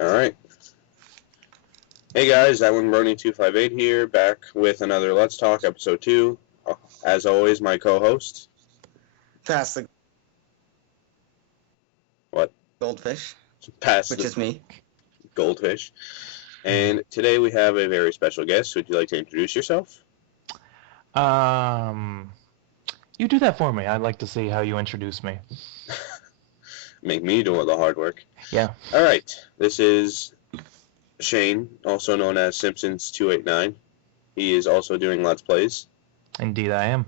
Alright. Hey guys, Brony258 here, back with another Let's Talk, episode 2. As always, my co-host. Pass the What? goldfish, Pass which the is me. goldfish. And today we have a very special guest. Would you like to introduce yourself? You do that for me. I'd like to see how you introduce me. Make me do all the hard work. Yeah. Alright, this is Shane, also known as Simpsons289. He is also doing Let's Plays. Indeed I am.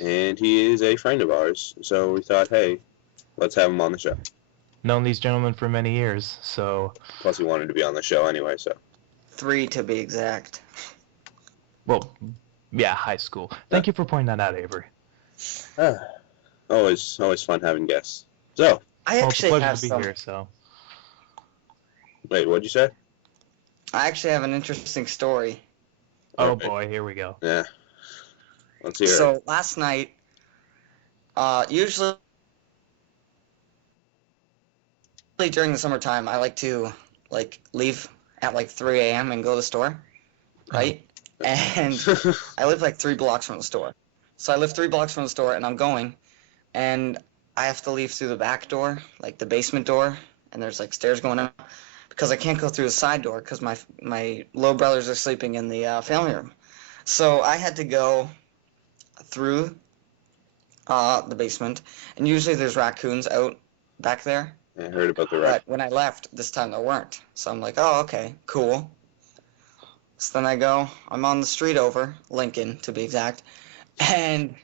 And he is a friend of ours. So we thought, hey, let's have him on the show. Known these gentlemen for many years, so... Plus he wanted to be on the show anyway, so... 3 to be exact. Well, yeah, high school. Thank you for pointing that out, Avery. Always fun having guests. So... I actually it's a have pleasure to be here, so... Wait, what'd you say? I actually have an interesting story. Oh Okay. boy, here we go. Yeah. Let's hear it. So last night, usually during the summertime, I like to leave at 3 a.m. and go to the store, right? And I live 3 blocks from the store. So I live 3 blocks from the store, and I'm going, and I have to leave through the back door, the basement door, and there's stairs going up, because I can't go through the side door because my little brothers are sleeping in the family room. So I had to go through the basement, and usually there's raccoons out back there. I heard about the But rat. when I left, this time there weren't. So I'm like, oh, okay, cool. So then I'm on the street over, Lincoln to be exact, and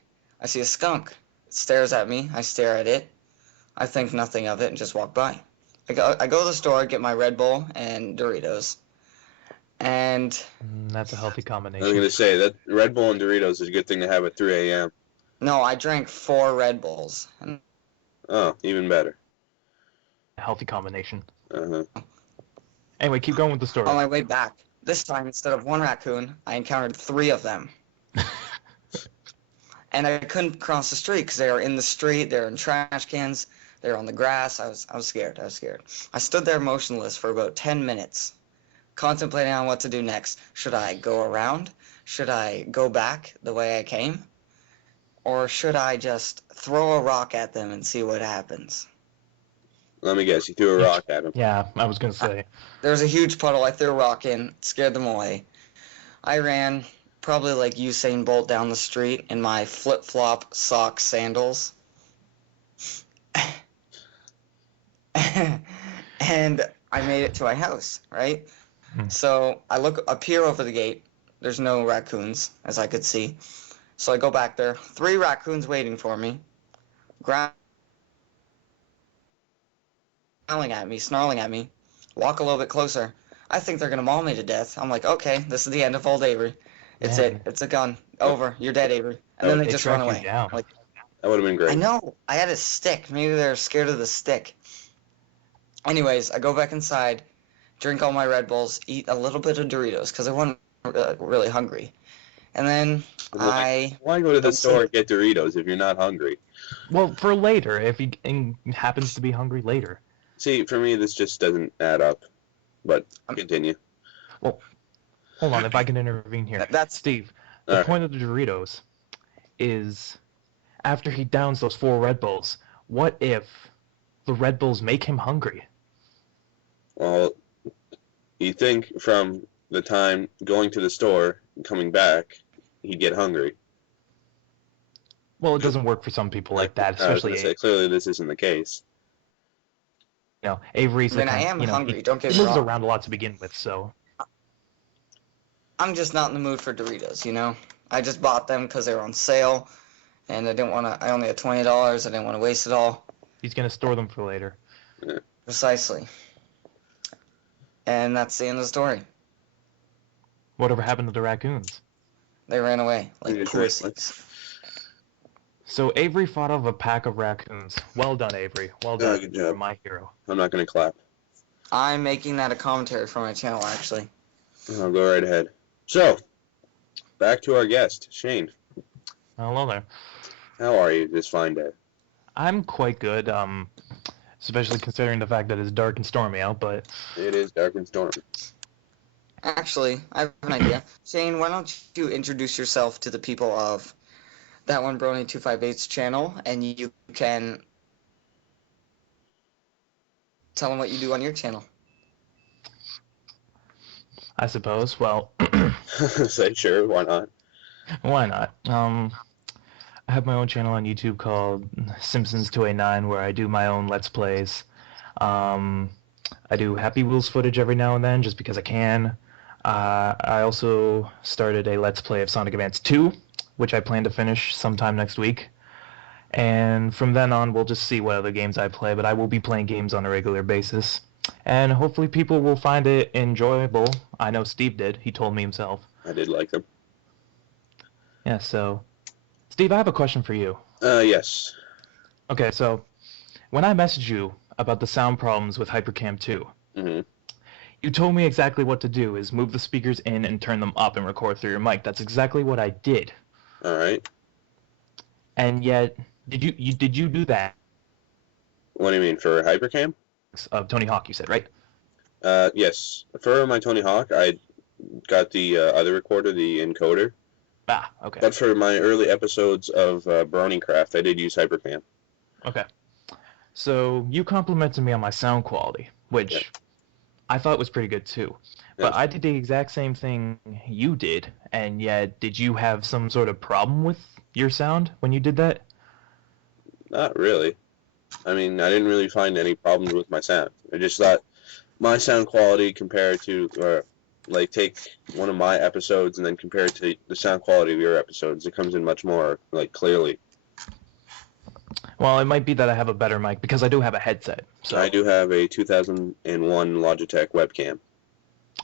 I see a skunk. It stares at me, I stare at it, I think nothing of it and just walk by. I go to the store, get my Red Bull and Doritos, and... That's a healthy I combination. was going to say, that Red Bull and Doritos is a good thing to have at 3 a.m. No, I drank 4 Red Bulls. And Oh, even better. A healthy combination. Uh-huh. Anyway, keep going with the story. on my way back, this time, instead of 1 raccoon, I encountered 3 of them. And I couldn't cross the street because they were in the street, they were in trash cans, they were on the grass. I was scared. I stood there motionless for about 10 minutes, contemplating on what to do next. Should I go around? Should I go back the way I came? Or should I just throw a rock at them and see what happens? Let me guess, you threw a rock at him. Yeah, I was going to say. There was a huge puddle. I threw a rock in, scared them away. I ran probably like Usain Bolt down the street in my flip-flop sock sandals. And I made it to my house, right? So I look up here over the gate. There's no raccoons, as I could see. So I go back there. 3 raccoons waiting for me. Growling at me, snarling at me. Walk a little bit closer. I think they're going to maul me to death. I'm like, okay, this is the end of old Avery. It's Man. it. It's a gun. Over. You're dead, Avery. And then they just run track you away. down. Like, That would have been great. I know. I had a stick. Maybe they're scared of the stick. Anyways, I go back inside, drink all my Red Bulls, eat a little bit of Doritos because I wasn't really hungry. And then Why go to the store and get Doritos if you're not hungry? Well, for later, if he happens to be hungry later. See, for me, this just doesn't add up. But continue. Well, hold on, if I can intervene here. That's Steve, the point of the Doritos is after he downs those 4 Red Bulls, what if the Red Bulls make him hungry? Well, you think from the time going to the store and coming back, he'd get hungry. Well, it doesn't work for some people like that, I was especially going to say, clearly this isn't the case. Avery's I mean, the I kind, am hungry, don't get he me moves wrong. around a lot to begin with, so... I'm just not in the mood for Doritos, you know? I just bought them because they were on sale, and I only had $20, I didn't want to waste it all. He's going to store them for later. Yeah. Precisely. And that's the end of the story. Whatever happened to the raccoons? They ran away like They just pussies. So Avery fought off a pack of raccoons. Well done, Avery. Well done. Good You're job. my hero. I'm not going to clap. I'm making that a commentary for my channel, actually. I'll go right ahead. So, back to our guest, Shane. Hello there. How are you this fine day? I'm quite good. especially considering the fact that it's dark and stormy out, but It is dark and stormy. Actually, I have an idea. Shane, why don't you introduce yourself to the people of that one Brony 258's channel, and you can tell them what you do on your channel. I suppose, well, Say sure, why not? why not? I have my own channel on YouTube called Simpsons289 where I do my own Let's Plays. I do Happy Wheels footage every now and then just because I can. I also started a Let's Play of Sonic Advance 2, which I plan to finish sometime next week. And from then on, we'll just see what other games I play, but I will be playing games on a regular basis. And hopefully people will find it enjoyable. I know Steve did. He told me himself. I did like them. Yeah, so... Steve, I have a question for you. Yes. Okay, so when I messaged you about the sound problems with HyperCam 2, Mm-hmm. you told me exactly what to do, is move the speakers in and turn them up and record through your mic. That's exactly what I did. All right. And yet, did you do that? What do you mean, for Hypercam? Of Tony Hawk, you said, right? Yes. For my Tony Hawk, I got the other recorder, the encoder. Ah, okay. But for my early episodes of Browniecraft, I did use Hypercam. Okay. So you complimented me on my sound quality, which Yeah. I thought was pretty good too. But Yeah. I did the exact same thing you did, and yet did you have some sort of problem with your sound when you did that? Not really. I mean, I didn't really find any problems with my sound. I just thought my sound quality compared to, like, take one of my episodes and then compare it to the sound quality of your episodes. It comes in much more, like, clearly. Well, it might be that I have a better mic because I do have a headset. So I do have a 2001 Logitech webcam.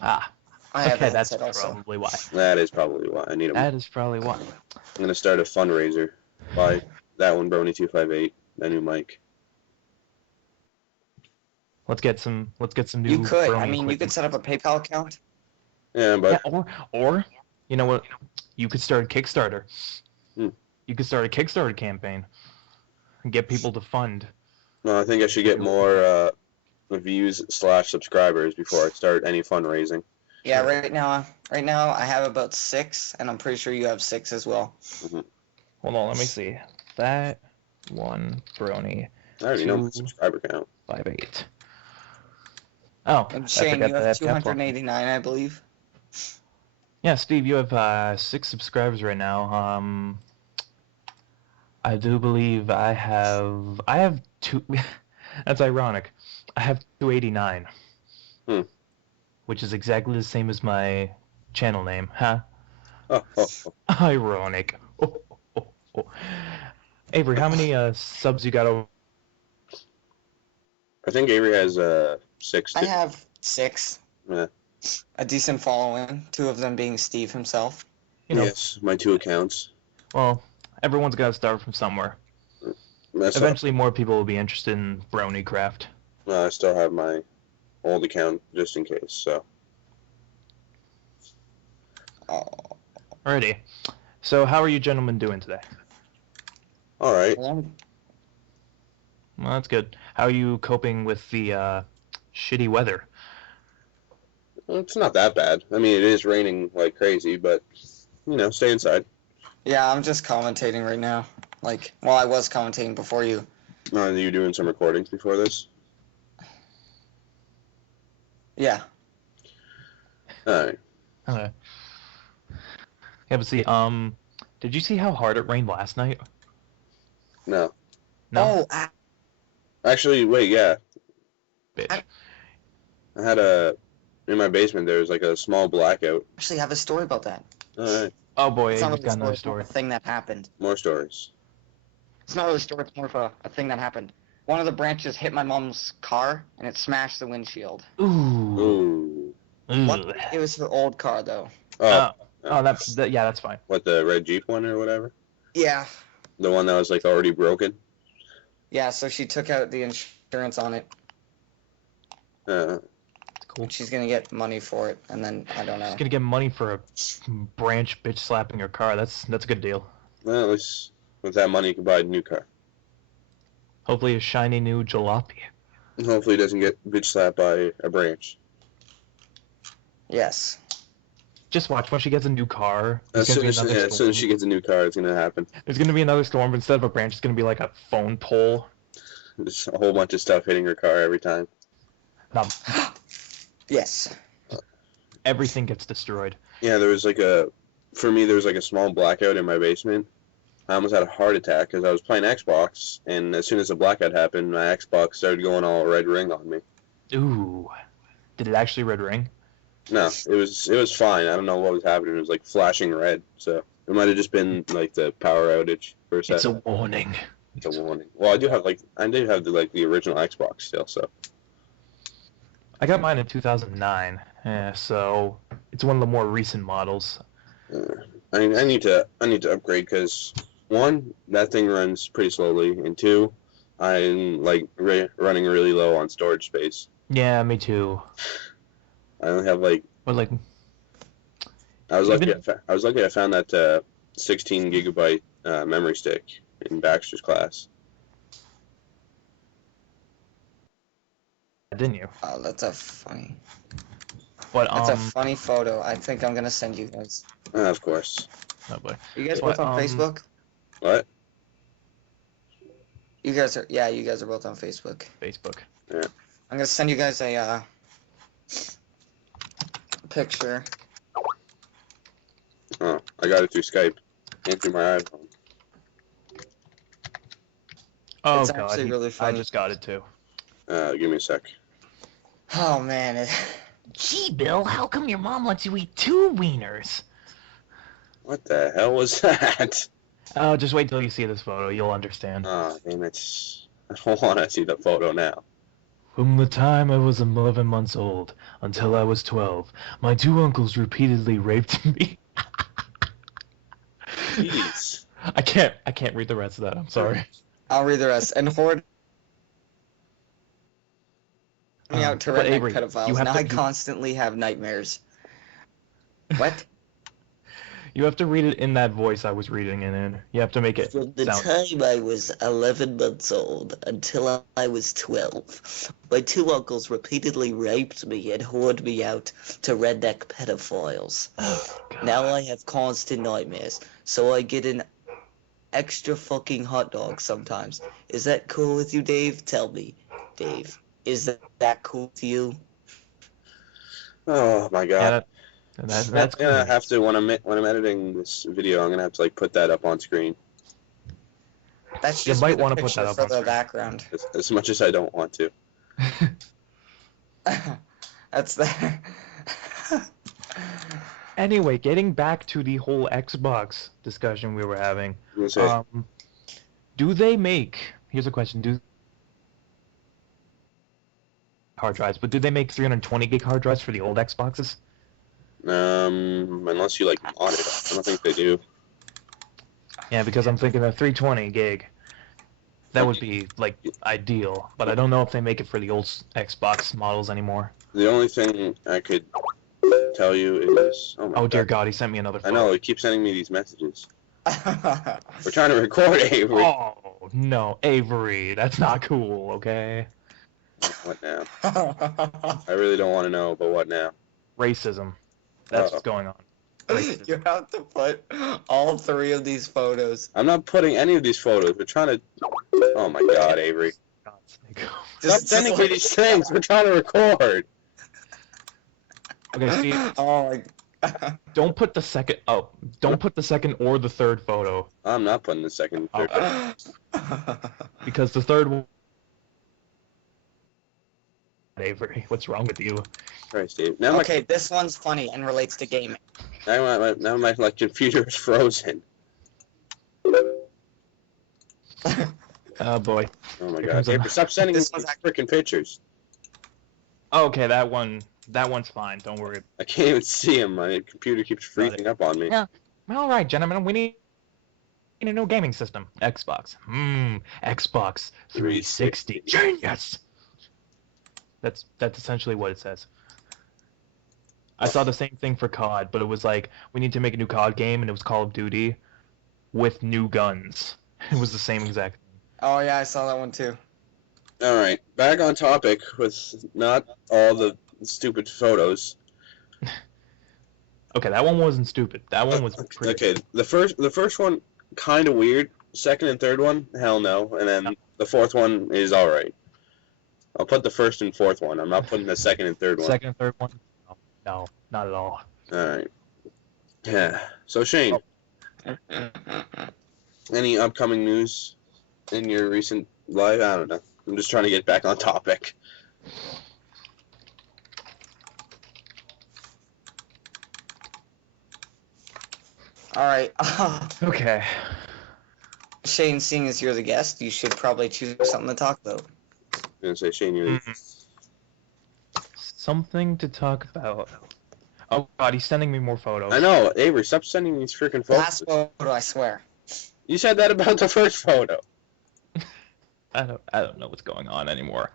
ah, I have okay, a that's headset also. probably why. That is probably why I need them. That is probably why. I'm going to start a fundraiser. Buy that one, Brony258, that new mic. Let's get some new You could. Brony I mean, you equipment. could set up a PayPal account. Yeah, but Yeah, or you know what? You could start a Kickstarter. Hmm. You could start a Kickstarter campaign and get people to fund. no, I think I should get more views/subscribers before I start any fundraising. Yeah, Sure. right now I have about 6, and I'm pretty sure you have 6 as well. Hold on, let me see. That one Brony I already know my 2, subscriber count. 5, 8. Oh, And I Shane, forgot you to have have caps lock. 289, I believe. Yeah, Steve, you have 6 subscribers right now. I do believe I have 2. That's ironic. I have 289. Hmm. Which is exactly the same as my channel name, huh? Oh. Ironic. Oh. Avery, how many subs you got over? I think Avery has 6. I have 6. Yeah. A decent following, 2 of them being Steve himself. You know, Yes, my 2 accounts. well, everyone's got to start from somewhere. Eventually, more people will be interested in brownie craft. I still have my old account just in case. So. Oh. Alrighty. So, how are you gentlemen doing today? All right. Well, Well, that's good. How are you coping with the shitty weather? Well, it's not that bad. I mean, it is raining like crazy, but stay inside. yeah, I'm just commentating right now. Like, well, I was commentating before you. Are you doing some recordings before this? Yeah. All right. Okay. Yeah, but see, did you see how hard it rained last night? No. No? Oh, Actually, wait. Yeah, Bitch. I had in my basement. There was like a small blackout. actually, I have a story about that. All right. Oh boy, It's not Avery's really a got another it's more story. a thing that happened. More stories. It's not really a story, it's more of a thing that happened. One of the branches hit my mom's car, and it smashed the windshield. Ooh. Ooh. Ugh. It was her old car, though. Oh. Oh, yeah, that's fine. What, the red Jeep one or whatever? Yeah. The one that was like already broken. Yeah, so she took out the insurance on it. Cool. She's gonna get money for it, and then, I don't know. She's gonna get money for a branch bitch slapping her car. That's a good deal. Well, at least with that money, you can buy a new car. Hopefully a shiny new jalopy. Hopefully, he doesn't get bitch slapped by a branch. Yes. Just watch when she gets a new car. As soon as storm. she gets a new car, it's gonna happen. There's gonna be another storm, but instead of a branch, it's gonna be like a phone pole. Just a whole bunch of stuff hitting her car every time. Now Yes. everything gets destroyed. Yeah, there was like a small blackout in my basement. I almost had a heart attack because I was playing Xbox, and as soon as the blackout happened, my Xbox started going all red ring on me. Ooh. Did it actually red ring? No, it was fine. I don't know what was happening. It was like flashing red, so it might have just been like the power outage for a It's a second. warning. It's a warning. Well, I do have the original Xbox still, so. I got mine in 2009, so it's one of the more recent models. I need to upgrade because one, that thing runs pretty slowly, and two, I'm like running really low on storage space. Yeah, me too. I only have like But like, I was lucky. I was lucky. I found that 16 gigabyte memory stick in Baxter's class. didn't you? Oh, that's a funny. But That's a funny photo. I think I'm gonna send you guys. Of course. oh boy. You guys What, both on Facebook? What? You guys are. Yeah, you guys are both on Facebook. Facebook. Yeah. I'm gonna send you guys a picture. Oh, I got it through Skype and through my iPhone. Oh It's god, actually really I funny. just got it too. Give me a sec. Oh man. Gee, Bill, how come your mom lets you eat 2 wieners? What the hell was that? Oh, just wait till you see this photo. You'll understand. Oh, damn it. I don't want to see the photo now. From the time I was 11 months old until I was 12, my 2 uncles repeatedly raped me. Jeez. I can't read the rest of that. I'm sorry. I'll read the rest. And Horde me out to but redneck Avery, you pedophiles. have Now to- I constantly have nightmares. What? You have to read it in that voice I was reading it in. You have to make it From the sound. time I was 11 months old until I was 12, my 2 uncles repeatedly raped me and whored me out to redneck pedophiles. God. Now I have constant nightmares, so I get an extra fucking hot dog sometimes. Is that cool with you, Dave? Tell me, Dave. Is that cool with you? Oh my Yeah, god. that's I'm gonna good. have to when I'm editing this video. I'm gonna have to like put that up on screen. That's You just might the wanna put picture that up for on the screen. background. As much as I don't want to. That's the. Anyway, getting back to the whole Xbox discussion we were having. I'm gonna say, Do they make? Here's a question: Do hard drives? But do they make 320 gig hard drives for the old Xboxes? unless you like mod it, I don't think they do. Yeah, because I'm thinking of 320 gig. That would be like ideal, but I don't know if they make it for the old Xbox models anymore. The only thing I could tell you is, oh my Oh dear god. God, he sent me another I photo. know, it keeps sending me these messages. We're trying to record, Avery. Oh no, Avery, that's not cool. Okay. What now? I really don't want to know, but what now? Racism. That's Uh-oh. what's going on. You have to put all 3 of these photos. I'm not putting any of these photos. We're trying to. Oh my god, Avery. God's sake. Stop sending me these things. We're trying to record. Okay, see, Oh my. don't put the second. Oh, don't put the second or the third photo I'm not putting the second. Third. because the third one. Avery, what's wrong with you? Christ, Dave. Now Okay, this one's funny and relates to gaming. now my like computer is frozen. Oh boy. Oh my Here god, comes Avery, stop sending me This these one's freaking pictures. Okay, that one's fine. Don't worry. I can't even see him. My computer keeps freezing up on me. Yeah. All right, gentlemen, we need a new gaming system. Xbox. Xbox 360. Genius. That's essentially what it says. I saw the same thing for COD, but it was like we need to make a new COD game, and it was Call of Duty with new guns. It was the same exact thing. Oh yeah, I saw that one too. All right, back on topic with not all the stupid photos. Okay, that one wasn't stupid. That one was pretty. Okay, the first one kind of weird. Second and third one, hell no, and then the fourth one is all right. I'll put the first and fourth one. I'm not putting the second and third one. Second and third one? No, not at all. All right. Yeah. So Shane, any upcoming news in your recent life? I don't know. I'm just trying to get back on topic. All right. Okay. Shane, seeing as you're the guest, you should probably choose something to talk about. I'm gonna say Shane, you. Something to talk about. Oh God, he's sending me more photos. I know, Avery. Stop sending these freaking Last photos. photo, I swear. You said that about the first photo. I don't know what's going on anymore.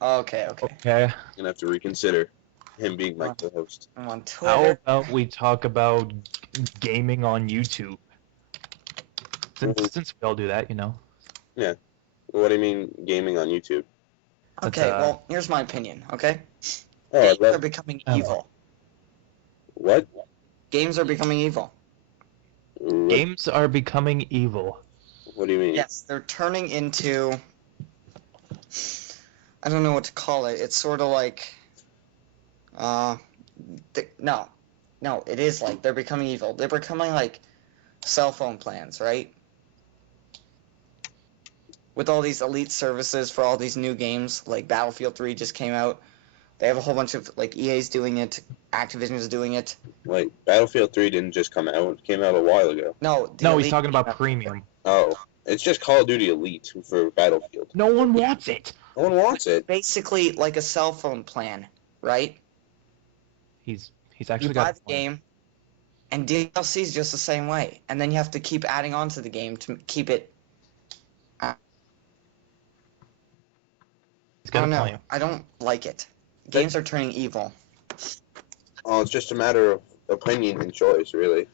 Okay. Okay. I'm gonna have to reconsider him being my co-host. I'm on How Twitter. about we talk about gaming on YouTube? Since we all do that, you know. What do you mean gaming on YouTube? Okay, well, here's my opinion, okay? Oh, Games are becoming evil. What? Games are becoming evil. Games are becoming evil. What do you mean? Yes, they're turning into... I don't know what to call it. It's sort of like... No, it is like they're becoming evil. They're becoming like cell phone plans, right? With all these elite services for all these new games, like Battlefield 3 just came out. They have a whole bunch of, like, EA's doing it, Activision's doing it. Like, Battlefield 3 didn't just come out. It came out a while ago. No, No, he's Elite talking about came out. premium. Oh. It's just Call of Duty Elite for Battlefield. No one wants it. No one wants it. Basically like a cell phone plan, right? He's actually You got buy a the point. game, and DLC is just the same way. And then you have to keep adding on to the game to keep it... He's got Oh a no, point. I don't like it. Games are turning evil. Oh, it's just a matter of opinion and choice, really.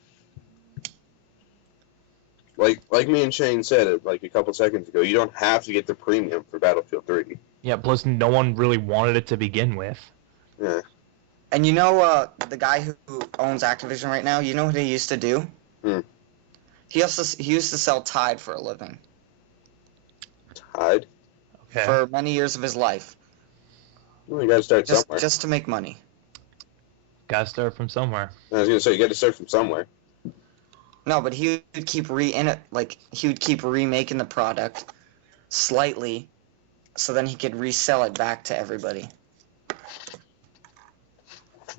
Like me and Shane said it like a couple seconds ago, you don't have to get the premium for Battlefield 3. Yeah, plus no one really wanted it to begin with. Yeah. And you know the guy who owns Activision right now, you know what he used to do? He used to sell Tide for a living. Tide? Okay. For many years of his life. Well, you gotta start somewhere. Just to make money. Gotta start from somewhere. I was gonna say, you gotta start from somewhere. No, but he would keep remaking the product slightly, so then he could resell it back to everybody.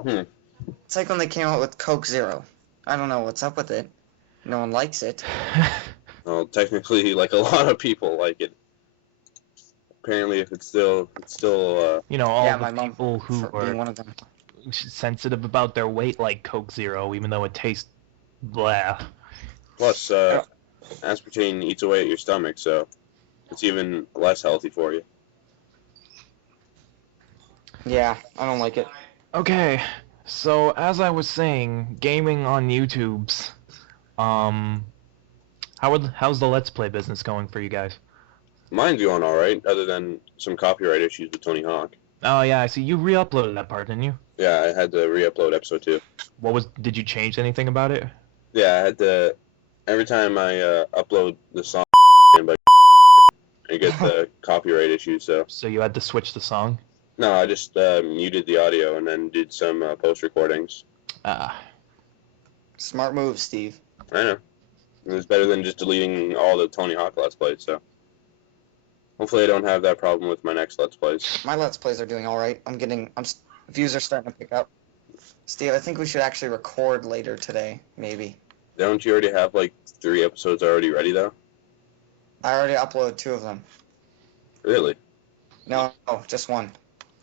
It's like when they came out with Coke Zero. I don't know what's up with it. No one likes it. Well, technically, like a lot of people like it. Apparently, if it's still, You know, all Yeah, the my mom people who for being are one of them. sensitive about their weight like Coke Zero, even though it tastes blah. plus, aspartame eats away at your stomach, so it's even less healthy for you. Yeah, I don't like it. Okay, so as I was saying, gaming on YouTube's, how's the Let's Play business going for you guys? Mine's going all right, other than some copyright issues with Tony Hawk. Oh yeah, I see. You re-uploaded that part, didn't you? Yeah, I had to re-upload episode 2. Did you change anything about it? Yeah, I had to. Every time I upload the song, but I get the copyright issue. So you had to switch the song? no, I just muted the audio and then did some post recordings. Ah. Smart move, Steve. I know. It was better than just deleting all the Tony Hawk Let's Plays. So hopefully I don't have that problem with my next Let's Plays. My Let's Plays are doing all right. Views are starting to pick up. Steve, I think we should actually record later today, maybe. Don't you already have like 3 episodes already ready though? I already uploaded 2 of them. Really? No, just 1.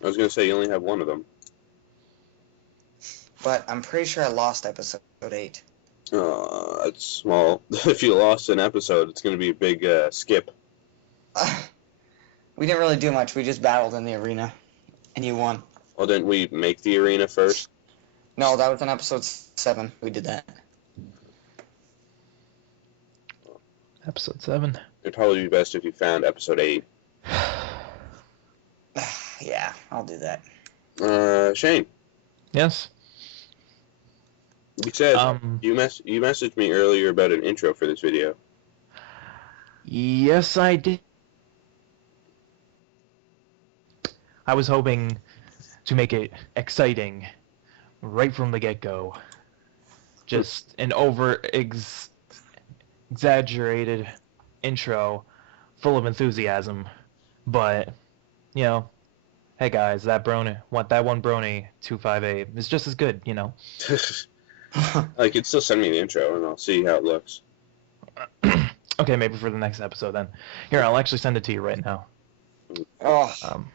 I was gonna say you only have 1 of them. But I'm pretty sure I lost episode 8. That's small. If you lost an episode, it's gonna be a big skip. We didn't really do much. We just battled in the arena, and you won. Well, didn't we make the arena first? No, that was in episode 7. We did that. Episode 7. It'd probably be best if you found episode 8. Yeah, I'll do that. Shane, Yes. you said you messaged me earlier about an intro for this video. Yes, I did. I was hoping to make it exciting right from the get-go. Just an exaggerated intro full of enthusiasm. But, you know, hey guys, that one brony 258 is just as good, you know. You could still send me the intro and I'll see how it looks. Okay, maybe for the next episode then. Here, I'll actually send it to you right now. Oh, Um,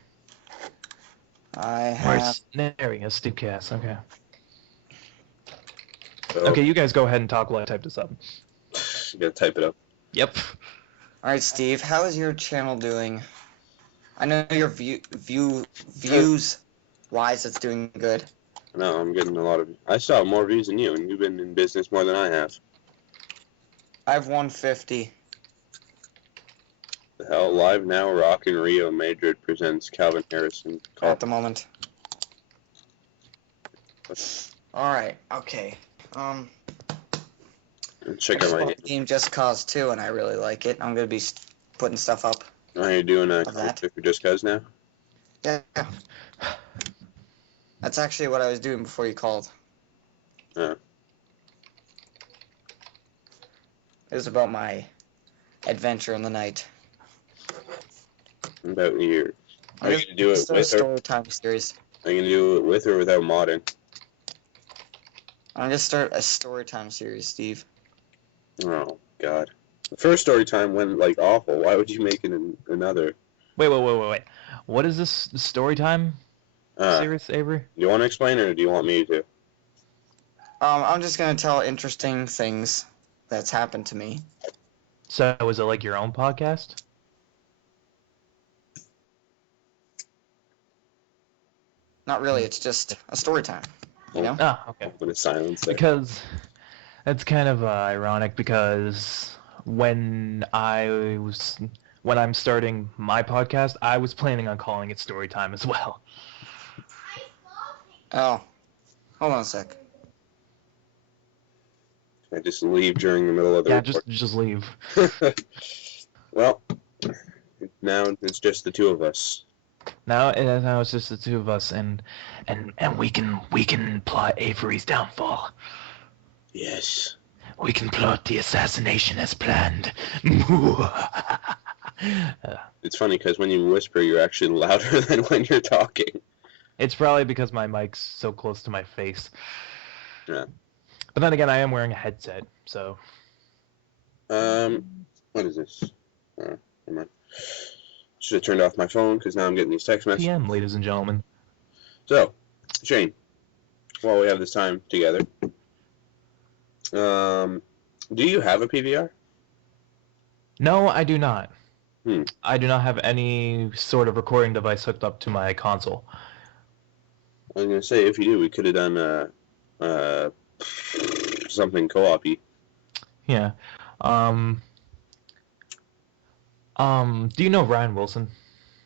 I have. where's there we go, Steve Cass. Okay. So, Okay, you guys go ahead and talk while I type this up. you gotta type it up. Yep. All right, Steve. How is your channel doing? I know your views wise, it's doing good. No, I'm getting a lot of. I still have more views than you, and you've been in business more than I have. I have 150. The hell, Live Now, Rock in Rio Madrid presents Calvin Harrison. At the moment. All right. Okay. Check out my. Game Just Cause 2, and I really like it. I'm gonna be putting stuff up. Oh, you're doing a Of that. for Just Cause now? Yeah. That's actually what I was doing before you called. Oh. It was about my adventure in the night. About your. Are you I'm gonna do it It's a with or? story time series. Are you gonna do it with or without modding? I'm gonna start a story time series, Steve. Oh God. The first story time went like awful. Why would you make it another? Wait. What is this story time series, Avery? Do you want to explain it or do you want me to? I'm just gonna tell interesting things that's happened to me. So is it like your own podcast? Not really. It's just a story time. You know? Ah, okay. Put a silence there. Because that's kind of ironic because when I'm starting my podcast, I was planning on calling it story time as well. Oh, hold on a sec. I just leave during the middle of the Yeah, report. just leave. Well, now it's just the two of us. Now it's just the two of us, and we can plot Avery's downfall. Yes. We can plot the assassination as planned. It's funny because when you whisper, you're actually louder than when you're talking. It's probably because my mic's so close to my face. Yeah. But then again, I am wearing a headset, so. What is this? Never mind. Should have turned off my phone because now I'm getting these text messages. PM, ladies and gentlemen. So, Shane, while we have this time together, do you have a PVR? No, I do not. Hmm. I do not have any sort of recording device hooked up to my console. I was gonna say if you do, we could have done something co-op-y. Yeah. Do you know Ryan Wilson?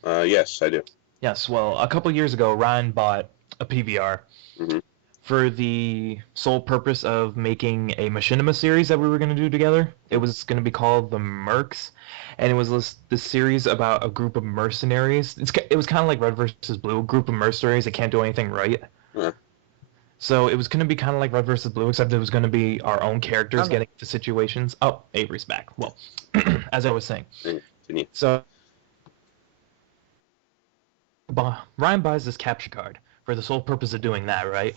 Yes, I do. Yes, well, a couple years ago, Ryan bought a PVR Mhm. for the sole purpose of making a Machinima series that we were going to do together. It was going to be called The Mercs, and it was this series about a group of mercenaries. It was kind of like Red versus Blue, a group of mercenaries that can't do anything right. Huh. So it was going to be kind of like Red versus Blue, except it was going to be our own characters Okay. getting into situations. Oh, Avery's back. Well, as I was saying. Continue. So Ryan buys this capture card for the sole purpose of doing that, right?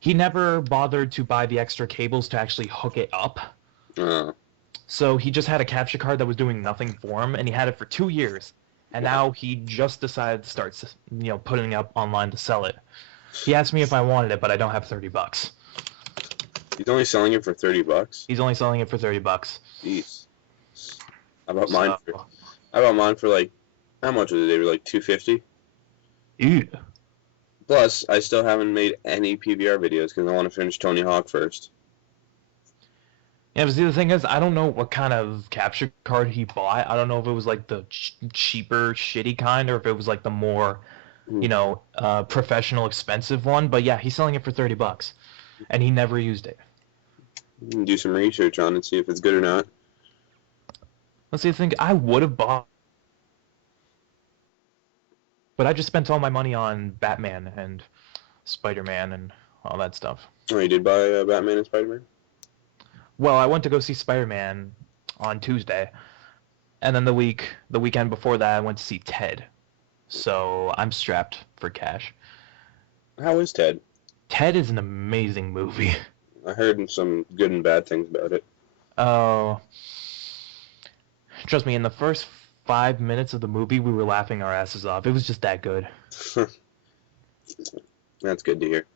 He never bothered to buy the extra cables to actually hook it up. So he just had a capture card that was doing nothing for him, and he had it for 2 years. And now he just decided to start, putting it up online to sell it. He asked me if I wanted it, but I don't have $30. He's only selling it for $30. He's only selling it for $30. Jeez. How about mine for like, how much was it? They were like $250. Ew. Plus, I still haven't made any PVR videos because I want to finish Tony Hawk first. Yeah, but see, the thing is, I don't know what kind of capture card he bought. I don't know if it was like the cheaper, shitty kind, or if it was like the more, professional, expensive one. But yeah, he's selling it for $30, and he never used it. Do some research on it, see if it's good or not. Let's see, the thing I would have bought, but I just spent all my money on Batman and Spider-Man and all that stuff. Oh, you did buy Batman and Spider-Man? Well, I went to go see Spider-Man on Tuesday, and then the weekend before that, I went to see Ted. So I'm strapped for cash. How is Ted? Ted is an amazing movie. I heard some good and bad things about it. Oh, trust me, in the first 5 minutes of the movie, we were laughing our asses off. It was just that good. That's good to hear.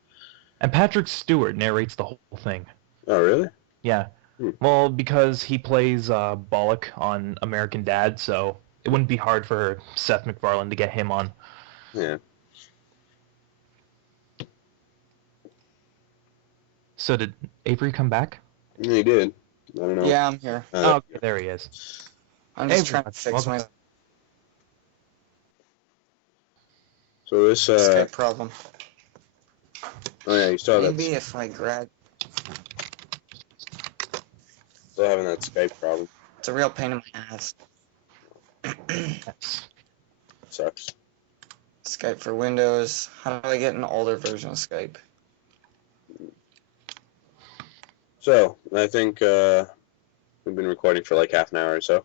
And Patrick Stewart narrates the whole thing. Oh, really? Yeah. Well, because he plays Bollock on American Dad, so it wouldn't be hard for Seth MacFarlane to get him on. Yeah. So did Avery come back? Yeah, he did. I don't know. Yeah, I'm here. Oh, okay, there he is. I'm just Hey, trying to fix my So this, Skype problem. oh yeah, you still have Maybe that, if I grab... still having that Skype problem. It's a real pain in my ass. Yes. Sucks. Skype for Windows. How do I get an older version of Skype? So, I think, we've been recording for like half an hour or so.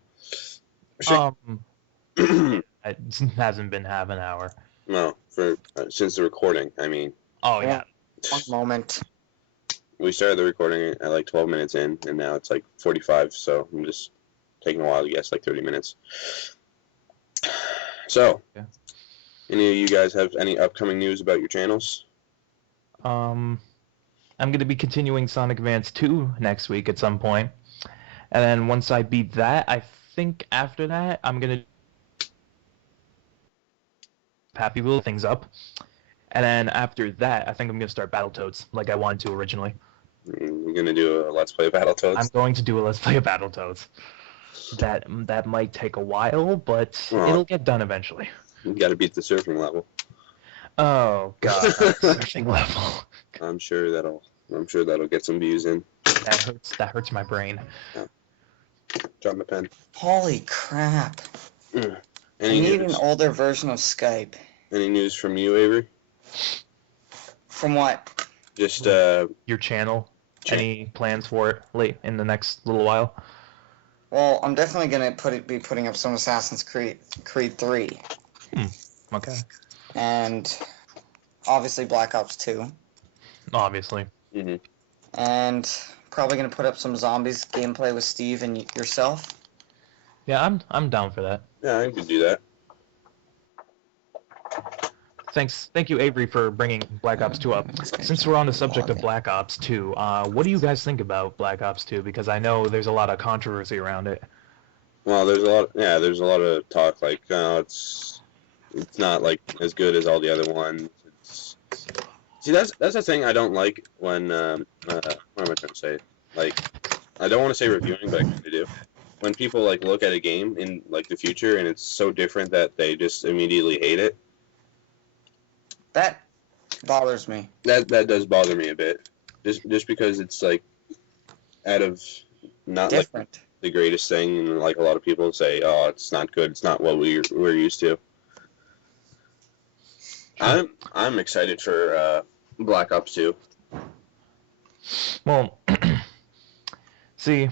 It hasn't been half an hour. No, for since the recording. I mean, Oh yeah. One moment. we started the recording at like 12 minutes in, and now it's like 45. So I'm just taking a while to guess, like 30 minutes. So, Yeah. Any of you guys have any upcoming news about your channels? I'm gonna be continuing Sonic Advance 2 next week at some point, and then once I beat that, I think after that I'm gonna Happy Wheel things up, and then after that I think I'm gonna start Battletoads like I wanted to originally. We're gonna do a Let's Play of Battletoads. I'm going to do a Let's Play of Battletoads. That might take a while, but it'll get done eventually. You gotta beat the surfing level. Oh god, surfing level. I'm sure that'll get some views in. That hurts my brain. Drop my pen. Holy crap. I Any need an news? older version of Skype. Any news from you, Avery? From what? Just Your channel. Any plans for it late in the next little while? Well, I'm definitely gonna be putting up some Assassin's Creed 3. Okay. And obviously Black Ops 2. Obviously. And probably gonna put up some zombies gameplay with Steve and yourself. Yeah, I'm down for that. Yeah, I could do that. Thank you, Avery, for bringing Black Ops 2 up. Since we're on the subject of Black Ops 2, what do you guys think about Black Ops 2? Because I know there's a lot of controversy around it. Well, there's a lot of talk like it's not like as good as all the other ones. See, that's the thing I don't like when what am I trying to say? Like, I don't want to say reviewing, but I kind of do. When people like look at a game in like the future and it's so different that they just immediately hate it. That bothers me. That does bother me a bit. Just because it's like out of not Different. like the greatest thing, and like a lot of people say, oh, it's not good. It's not what we're used to. I'm excited for Black Ops 2. Well, see,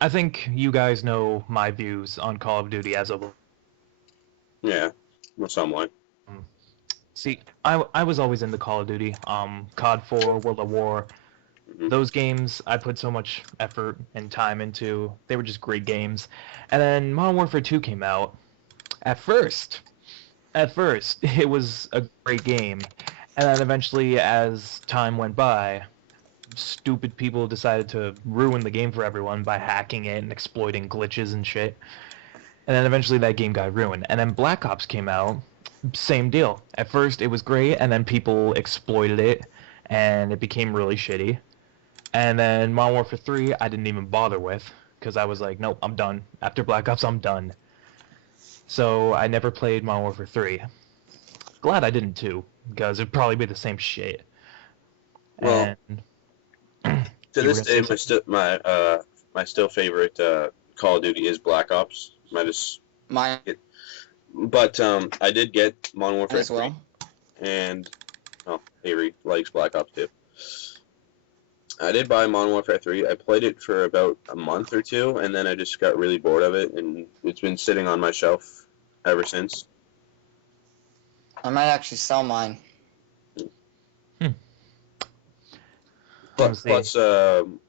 I think you guys know my views on Call of Duty as of... Yeah, well, somewhat. See, I was always into Call of Duty, COD 4, World at War. Those games I put so much effort and time into. They were just great games. And then Modern Warfare 2 came out. At first, it was a great game. And then eventually, as time went by, stupid people decided to ruin the game for everyone by hacking it and exploiting glitches and shit. And then eventually that game got ruined. And then Black Ops came out. Same deal. At first it was great, and then people exploited it, and it became really shitty. And then Modern Warfare 3, I didn't even bother with, because I was like, nope, I'm done. After Black Ops, I'm done. So I never played Modern Warfare 3. Glad I didn't too, because it'd probably be the same shit. Well, And to you were this gonna day, say something? my still favorite Call of Duty is Black Ops. Mine But I did get Modern Warfare as 3, well. and Avery likes Black Ops too. I did buy Modern Warfare 3. I played it for about a month or two, and then I just got really bored of it, and it's been sitting on my shelf ever since. I might actually sell mine. Let's see. Plus,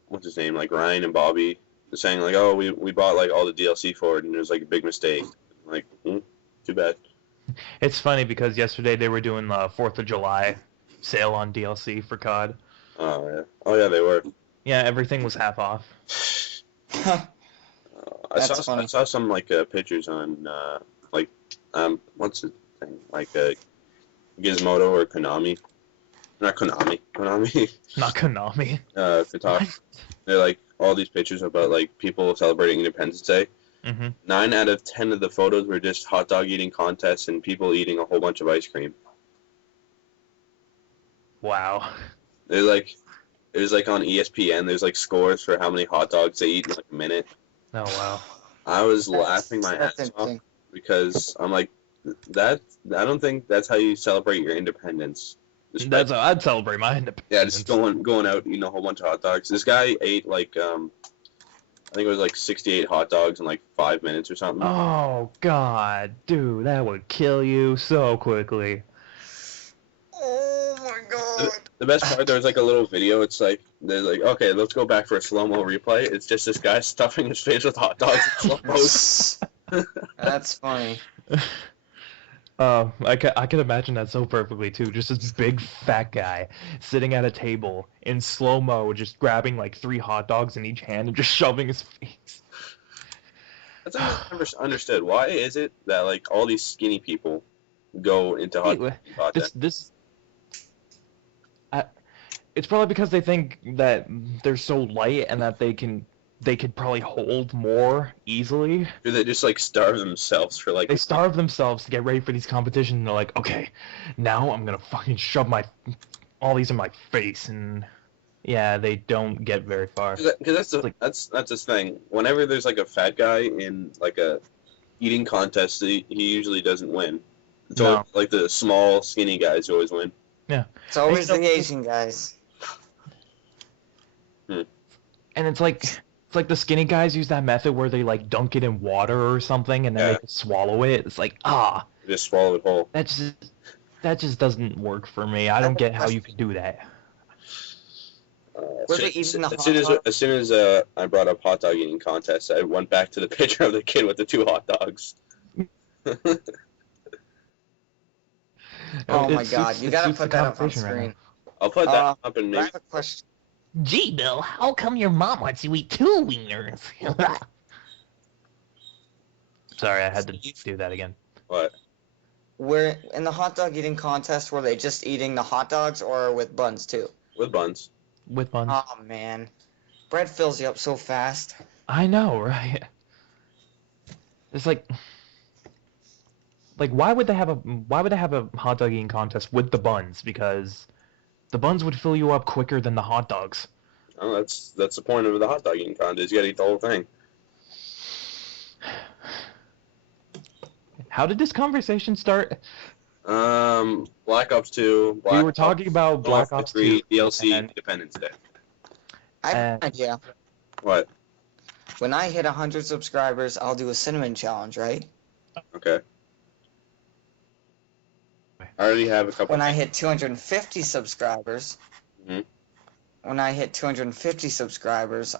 what's his name? Like Ryan and Bobby saying like, "Oh, we bought like all the DLC for it, and it was like a big mistake." Like, too bad. It's funny because yesterday they were doing the 4th of July sale on DLC for COD. Oh yeah, they were. Yeah, everything was half off. That's funny. I saw some like pictures on what's the thing like Gizmodo or Konami, not Konami, Not Konami. Kotaku. They're like all these pictures about like people celebrating Independence Day. Mm-hmm. 9 out of 10 of the photos were just hot dog eating contests and people eating a whole bunch of ice cream. Wow. They're like, it was like on ESPN. There's like scores for how many hot dogs they eat in like a minute. Oh wow. I was laughing my That's ass off interesting. because I'm like, that. I don't think that's how you celebrate your independence. That's how I'd celebrate my independence. Yeah, just going out eating a whole bunch of hot dogs. This guy ate like I think it was like 68 hot dogs in like 5 minutes or something. Oh god, dude, that would kill you so quickly. Oh my god. The best part, there was like a little video. It's like they're like, okay, let's go back for a slow mo replay. It's just this guy stuffing his face with hot dogs in slow motion. That's funny. I can imagine that so perfectly too. Just this big fat guy sitting at a table in slow mo, just grabbing like 3 hot dogs in each hand and just shoving his face. That's something I never understood. Why is it that like all these skinny people go into hot dog content? It's probably because they think that they're so light and that they could probably hold more easily. Do they just like starve themselves for like? They starve themselves to get ready for these competitions. And they're like, okay, now I'm gonna fucking shove all these in my face, and yeah, they don't get very far. Because that's this thing. Whenever there's like a fat guy in like a eating contest, he usually doesn't win. It's always like the small, skinny guys who always win. Yeah. It's always the Asian guys. And it's like the skinny guys use that method where they like dunk it in water or something and then they can swallow it. It's like just swallow it whole. That just doesn't work for me. I don't get how you can do that. As soon as I brought up hot dog eating contest, I went back to the picture of the kid with the 2 hot dogs. Oh my god, you gotta put that up on screen. I'll put that up and maybe. I have a question. Gee, Bill, how come your mom lets you eat 2 wieners? Sorry, I had to do that again. What? Where in the hot dog eating contest, were they just eating the hot dogs or with buns too? With buns. With buns. Oh man, bread fills you up so fast. I know, right? It's like why would they have a hot dog eating contest with the buns? Because the buns would fill you up quicker than the hot dogs. Oh, that's the point of the hot dog eating contest. You gotta eat the whole thing. How did this conversation start? Black Ops 2. We were talking about Black Ops 2 DLC Independence Day. I have an idea. What? When I hit 100 subscribers, I'll do a cinnamon challenge, right? Okay. I already have a couple. When I hit 250 subscribers,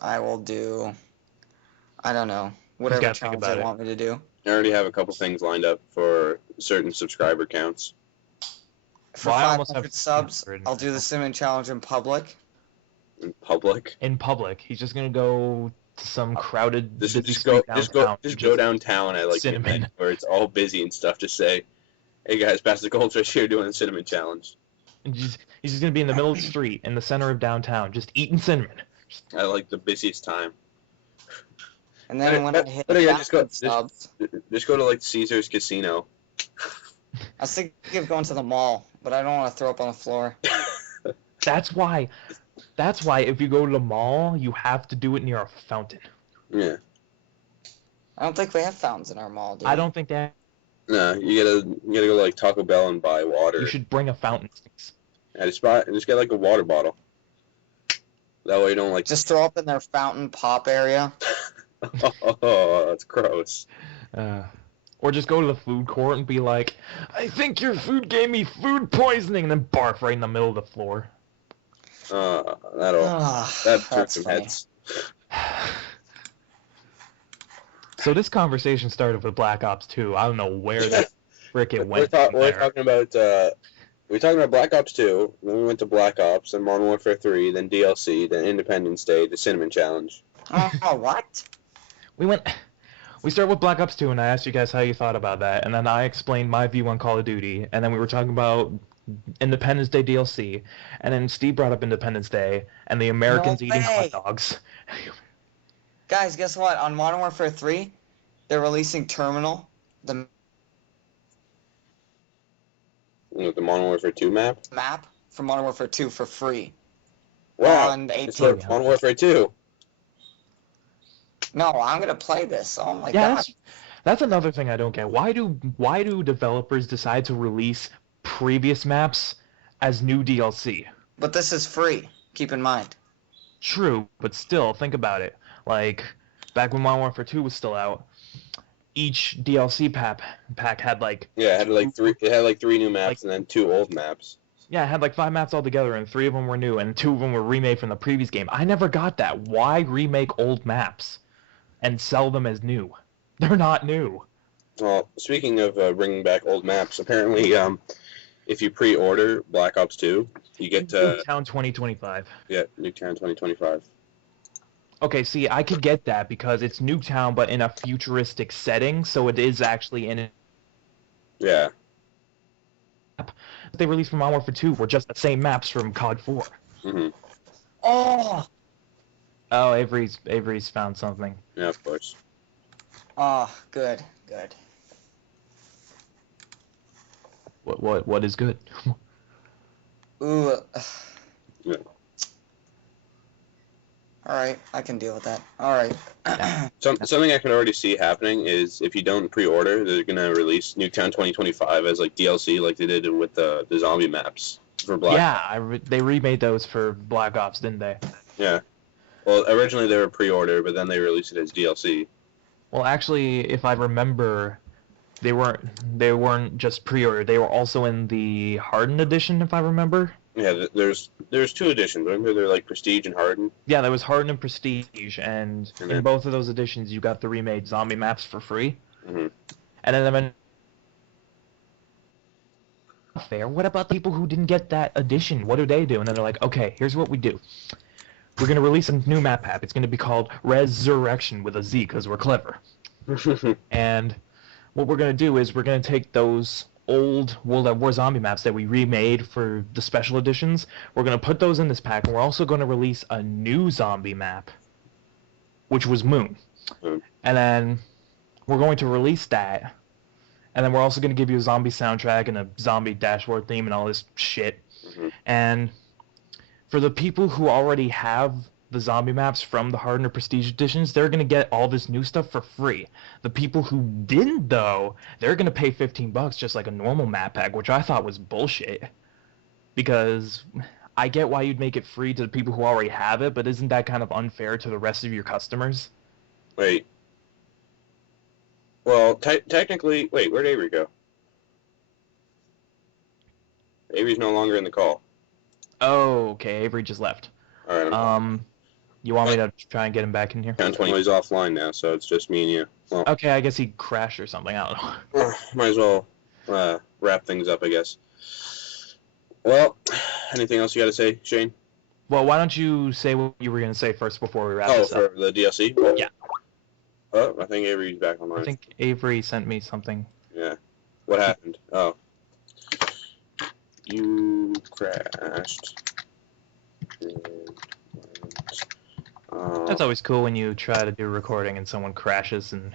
I will do, I don't know, whatever challenge they want me to do. I already have a couple things lined up for certain subscriber counts. For 500 subs, I'll do the cinnamon challenge in public. In public? In public. He's just gonna go to some crowded. Just go downtown at like cinnamon, where it's all busy and stuff. Just say, "Hey guys, Pastor Goldfish here doing the cinnamon challenge." And he's just gonna be in the middle of the street, in the center of downtown, just eating cinnamon. at like the busiest time. And then when I hit but again, subs, just go to like Caesar's Casino. I was thinking of going to the mall, but I don't want to throw up on the floor. That's why if you go to the mall, you have to do it near a fountain. Yeah. I don't think we have fountains in our mall, do we? I don't think that. No, you gotta go like Taco Bell and buy water. You should bring a fountain. Yeah, just get like a water bottle. That way you don't like. Just throw up in their fountain pop area. Oh, that's gross. Or just go to the food court and be like, I think your food gave me food poisoning, and then barf right in the middle of the floor. That hurt some funny. heads. So this conversation started with Black Ops 2. I don't know where that frick it went. We're talking about Black Ops 2, then we went to Black Ops, then Modern Warfare 3, then DLC, then Independence Day, the Cinnamon Challenge. Oh, what? We started with Black Ops 2, and I asked you guys how you thought about that, and then I explained my view on Call of Duty, and then we were talking about Independence Day DLC, and then Steve brought up Independence Day, and the Americans eating hot dogs. Guys, guess what? On Modern Warfare 3, they're releasing Terminal, the Modern Warfare 2 map? map for Modern Warfare 2 for free. Wow, On the it's for 18th. Modern Warfare 2. No, I'm gonna play this. Oh my Yeah, god. that's another thing I don't get. Why do developers decide to release previous maps as new DLC? But this is free. Keep in mind. True, but still, think about it. Like, back when Modern Warfare 2 was still out, each DLC pack had like... Yeah, it had like three new maps and then 2 old maps. Yeah, it had like 5 maps altogether, and 3 of them were new, and 2 of them were remade from the previous game. I never got that. Why remake old maps and sell them as new? They're not new. Well, speaking of bringing back old maps, apparently, if you pre-order Black Ops 2, you get Nuketown 2025. Yeah, Nuketown 2025. Okay, see, I could get that because it's Nuketown, but in a futuristic setting, so it is actually in it. Yeah. They released from Modern Warfare 2 were just the same maps from COD 4. Mm-hmm. Oh! Oh, Avery's found something. Yeah, of course. Oh, good. What is good? Ooh. Yeah. Alright, I can deal with that. Alright. Something I can already see happening is if you don't pre-order, they're gonna release Nuketown 2025 as like DLC, like they did with the zombie maps for Black. Yeah, they remade those for Black Ops, didn't they? Yeah. Well, originally they were pre-order, but then they released it as DLC. Well, actually, if I remember, they weren't just pre-order. They were also in the Hardened edition, if I remember. Yeah, there's 2 editions. Remember, they're like Prestige and Hardened. Yeah, there was Hardened and Prestige, and in both of those editions, you got the remade zombie maps for free. Mm-hmm. And then fair. What about people who didn't get that edition? What do they do? And then they're like, okay, here's what we do. We're gonna release a new map pack. It's gonna be called Resurrection with a Z, because we're clever. And what we're gonna do is we're gonna take those old World at War zombie maps that we remade for the special editions. We're going to put those in this pack, and we're also going to release a new zombie map, which was Moon. And then we're going to release that, and then we're also going to give you a zombie soundtrack and a zombie dashboard theme and all this shit. Mm-hmm. And for the people who already have the zombie maps from the Hardened or Prestige editions, they're going to get all this new stuff for free. The people who didn't, though, they're going to pay $15 just like a normal map pack, which I thought was bullshit. Because I get why you'd make it free to the people who already have it, but isn't that kind of unfair to the rest of your customers? Wait. Well, technically... Wait, where'd Avery go? Avery's no longer in the call. Oh, okay, Avery just left. Alright, you want me to try and get him back in here? Count 20. He's offline now, so it's just me and you. Well, Okay, I guess he crashed or something, I don't know. might as well wrap things up, I guess. Well, anything else you got to say, Shane? Well, why don't you say what you were going to say first before we wrap this up? Oh, for the DLC? Well, yeah. Oh, I think Avery's back online. I think Avery sent me something. Yeah. What happened? Oh. You crashed. That's always cool when you try to do recording and someone crashes, and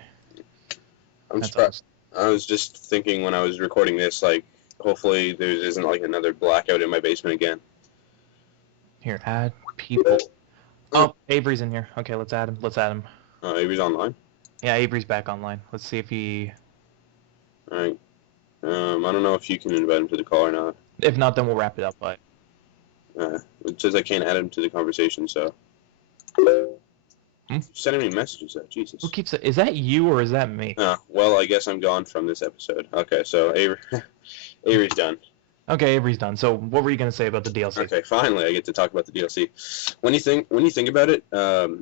I'm that's surprised. always... I was just thinking when I was recording this, like, hopefully there isn't like another blackout in my basement again. Here, add people. Oh, Avery's in here. Okay, let's add him. Let's add him. Avery's online. Yeah, Avery's back online. Let's see if he... All right. I don't know if you can invite him to the call or not. If not, then we'll wrap it up. But It says I can't add him to the conversation, so. Sending me messages, Jesus. who keeps it? Is that you or is that me? Well, I guess I'm gone from this episode. Okay, so Avery's done. Okay, Avery's done. So what were you gonna say about the DLC? Okay, finally I get to talk about the DLC. When you think about it, the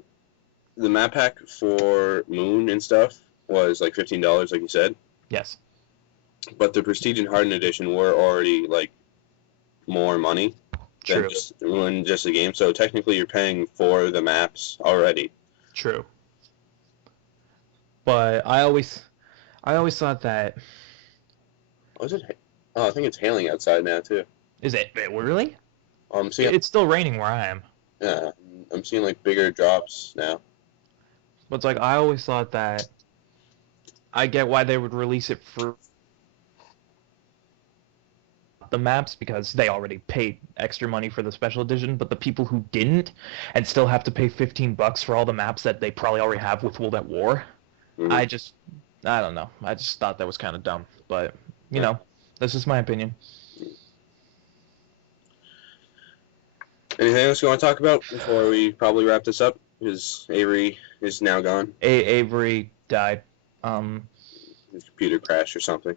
map pack for Moon and stuff was like $15, like you said. Yes. But the Prestige and Hardened Edition were already like more money than True. just the game. So technically, you're paying for the maps already. True. But I always thought that... Was it? Oh, I think it's hailing outside now too. Is it really? I'm seeing. It's still raining where I am. Yeah, I'm seeing like bigger drops now. But it's like I always thought that... I get why they would release it for the maps because they already paid extra money for the special edition, but the people who didn't and still have to pay $15 for all the maps that they probably already have with World at War, I don't know. I just thought that was kind of dumb, but you know, that's just my opinion. Anything else you want to talk about before we probably wrap this up? Because Avery is now gone. Avery died. His computer crashed or something.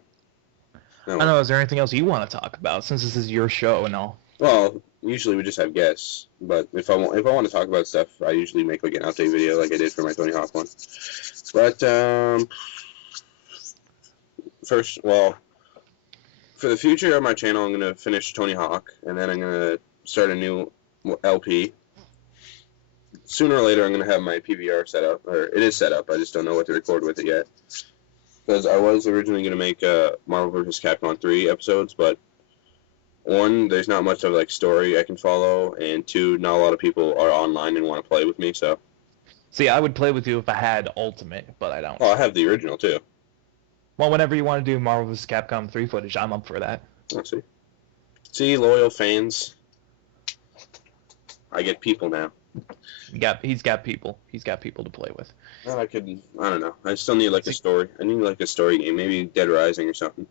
I don't know. Is there anything else you want to talk about since this is your show and all? Well, usually we just have guests, but if I want to talk about stuff, I usually make like an update video, like I did for my Tony Hawk one. But first, well, for the future of my channel, I'm gonna finish Tony Hawk, and then I'm gonna start a new LP. Sooner or later, I'm gonna have my PVR set up, or it is set up. I just don't know what to record with it yet. Because I was originally going to make Marvel vs. Capcom 3 episodes, but one, there's not much of like story I can follow, and two, not a lot of people are online and want to play with me, so. See, I would play with you if I had Ultimate, but I don't. Oh, I have the original, too. Well, whenever you want to do Marvel vs. Capcom 3 footage, I'm up for that. Let's see. See, loyal fans. I get people now. He's got people. He's got people to play with. Well, I don't know. I still need like a story. I need like a story game, maybe Dead Rising or something.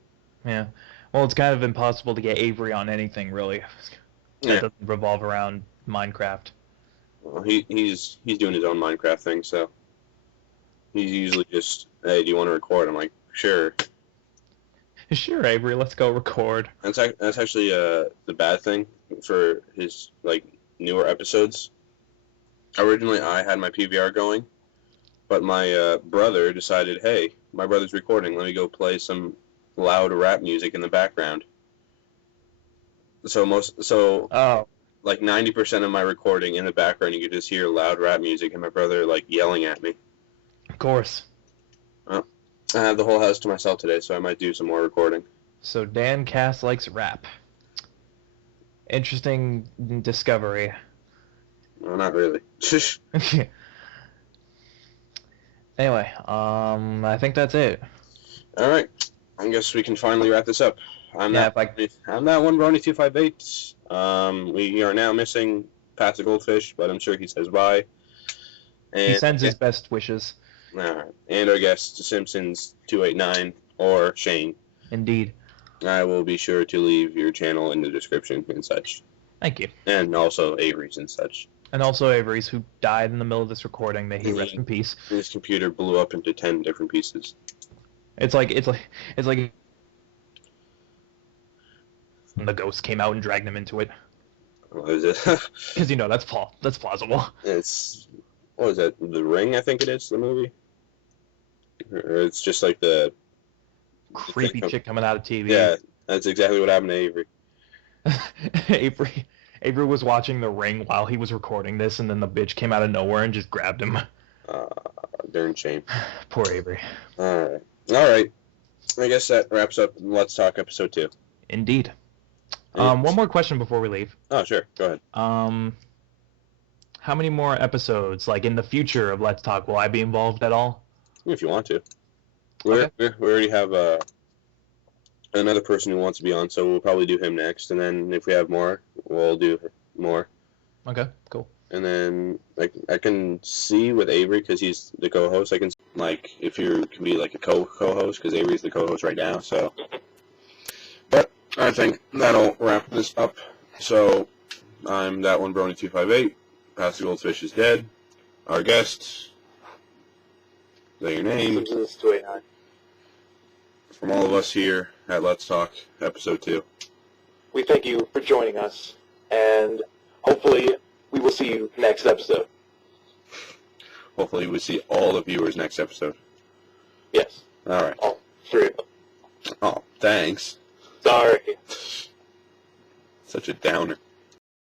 Yeah. Well, it's kind of impossible to get Avery on anything really that doesn't revolve around Minecraft. Well, he's doing his own Minecraft thing, so he's usually just, hey, do you want to record? I'm like, sure. Sure, Avery, let's go record. That's actually the bad thing for his like newer episodes. Originally, I had my PVR going, but my brother decided, hey, my brother's recording. Let me go play some loud rap music in the background. So like 90% of my recording in the background, you could just hear loud rap music and my brother like yelling at me. Of course. Well, I have the whole house to myself today, so I might do some more recording. So Dan Cass likes rap. Interesting discovery. Well, not really. Anyway, I think that's it. All right. I guess we can finally wrap this up. I'm that one Brony 258. We are now missing Pat the Goldfish, but I'm sure he says bye. And, he sends his best wishes. All right. And our guest, Simpsons289, or Shane. Indeed. I will be sure to leave your channel in the description and such. Thank you. And also Avery's and such. And also Avery's, who died in the middle of this recording. May he rest in peace. His computer blew up into 10 different pieces. It's like the ghost came out and dragged him into it. What is it? Because that's plausible. It's, what is that? The Ring, I think it is, the movie. Or it's just like the creepy chick coming out of TV. Yeah, that's exactly what happened to Avery. Avery was watching The Ring while he was recording this, and then the bitch came out of nowhere and just grabbed him. Darn shame. Poor Avery. All right. I guess that wraps up Let's Talk episode 2. Indeed. One more question before we leave. Oh, sure. Go ahead. How how many more episodes, like in the future of Let's Talk, will I be involved at all? If you want to. Okay. We already have another person who wants to be on, so we'll probably do him next. And then if we have more, we'll do more. Okay, cool. And then I can see with Avery, because he's the co-host, I can like if you can be like a co-host, because Avery's the co-host right now. So, but I think that'll wrap this up. So I'm that one Brony 258. Pastor Goldfish is dead. Our guest. Is that your name? Simpsons289. From all of us here at Let's Talk, episode 2. We thank you for joining us, and hopefully we will see you next episode. Hopefully we see all the viewers next episode. Yes. All right. All 3 of them. Oh, thanks. Sorry. Such a downer.